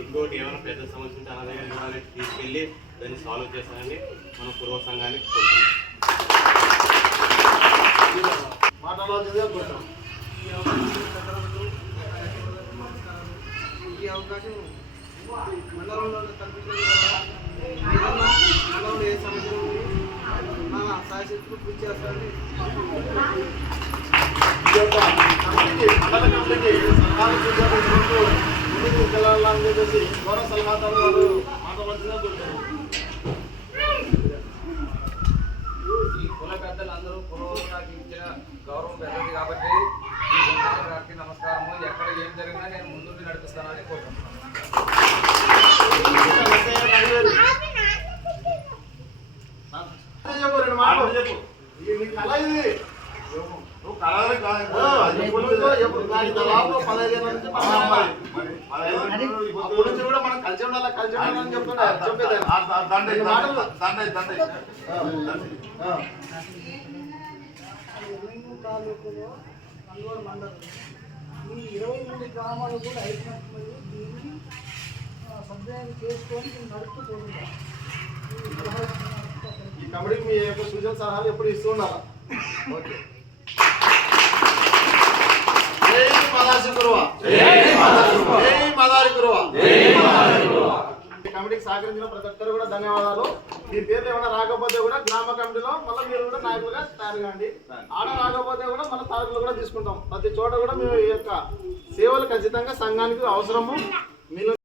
ఇంకోటి ఏమైనా పెద్ద సమస్య ఉంటే అన్న దగ్గర తీసుకెళ్ళి దాన్ని సాల్వ్ చేస్తానని మనం పూర్వ సంఘానికి కోరుతున్నాం. ఈ అవకాశం మండలంలో మండలంలో ఏ సమస్యలు నా సాయశక్తులు కృషి చేస్తారని వెళ్ళాలని చెప్పేసి గౌరవ సలహాదారు వారు మాట్లాడాల్సిందిగా కోరుతున్నాను. ఈ కుల పెద్దలందరూ పురోగతికి ఇచ్చిన గౌరవం పెద్దది కాబట్టి ఈ గారికి నమస్కారము. ఎక్కడ ఏం జరిగినా నేను ముందుండి నడిపిస్తానని కోరుకుంటున్నాను. కూడా మనం కలిసి ఉండాలి అని చెప్తున్నా. మండలం ఈ 23 గ్రామాలు కూడా అయిపోయి దీన్ని సద్వినియోగం చేసుకొని నడుపుతూ పోతున్నారు. ఈ కమిటీకి మీ యొక్క సూచన సలహాలు ఎప్పుడు ఇస్తూ ఉండాలి. ఓకే. కమిటీకి సహకరించిన ప్రతి ఒక్కరు కూడా ధన్యవాదాలు. ఈ పేర్లు ఏమైనా రాకపోతే కూడా గ్రామ కమిటీలో మళ్ళీ మీరు కూడా నాయకులుగా తయారు కాండి. ఆడ రాకపోతే కూడా మన తారీఖులు కూడా తీసుకుంటాం. ప్రతి చోట కూడా మీ యొక్క సేవలు ఖచ్చితంగా సంఘానికి అవసరము. మీరు